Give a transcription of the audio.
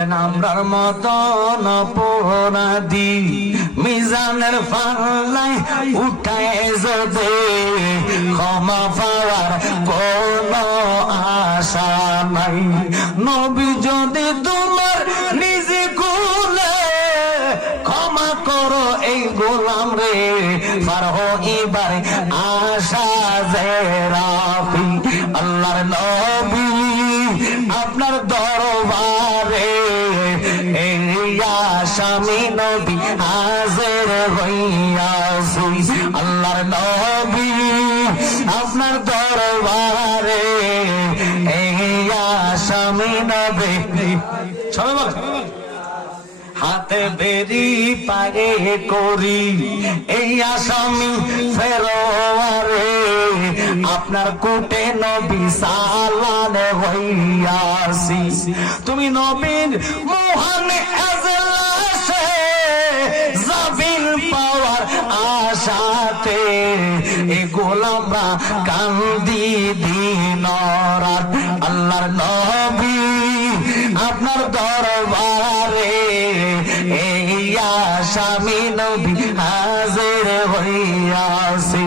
আমরার মতন অপরাধী মিজানের পাল্লায় উঠায় যদি ক্ষমা পাওয়ার কোন আশা নাই। নবী যদি তোমার নিজে কুলে ক্ষমা করো এই গোলাম রে, পার হইবার আশা যে রাখি। আল্লাহর নবী আপনার দরবারে এই আসামি নবী হাজির হইয়াছি। আল্লাহর নবী আপনার দরবারে এই আসামি নবী চলো হাতে বেরি পায়ে করি এই আসামি ফেরোয়ারে আপনার কোটে নবী সালান হইয়াছি। তুমি নবীর মহান এজলাসে জাবিল পাওয়ার আশাতে এই গোলামরা কান্দি দিন রাত। আল্লাহর নবী আপনার দরবারে এই আসামি নবী হাজির হইয়াছি।